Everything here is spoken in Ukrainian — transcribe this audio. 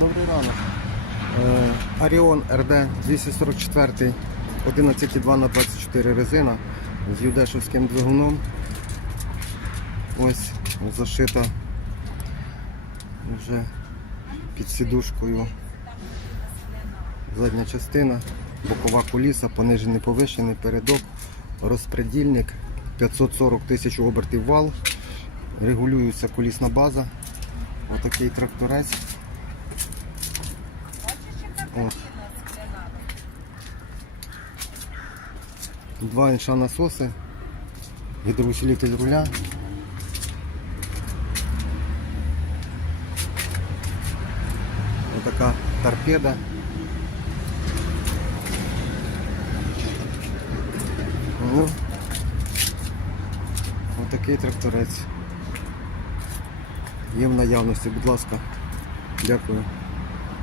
Добрий ранок. Аріон РД 244 11,2 на 24 резина з юдешевським двигуном. Ось зашита вже під сідушкою задня частина, бокова куліса, понижений повишений передок, розпредільник, 540 тисяч обертів вал, регулюється кулісна база. Отакий тракторець. От. Два інша насоси, гідроусилитель руля. Отака торпеда. Ну, отакий тракторець. Є в наявності, будь ласка. Дякую.